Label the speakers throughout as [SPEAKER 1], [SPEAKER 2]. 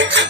[SPEAKER 1] Thank you.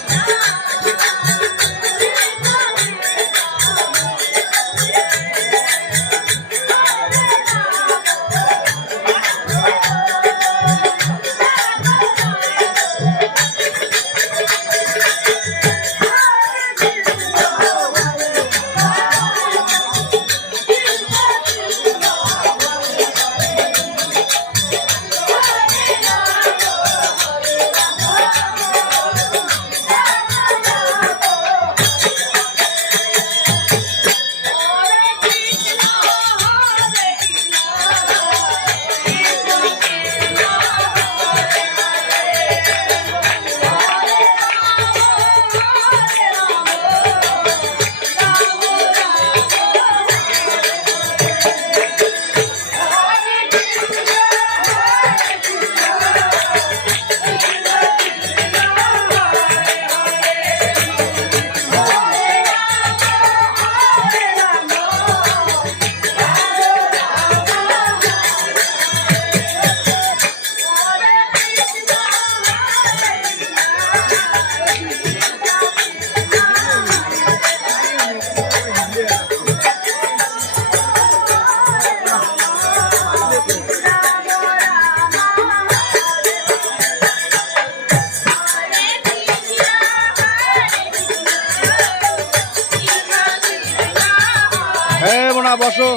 [SPEAKER 1] হ্যাঁ বোনা বসো।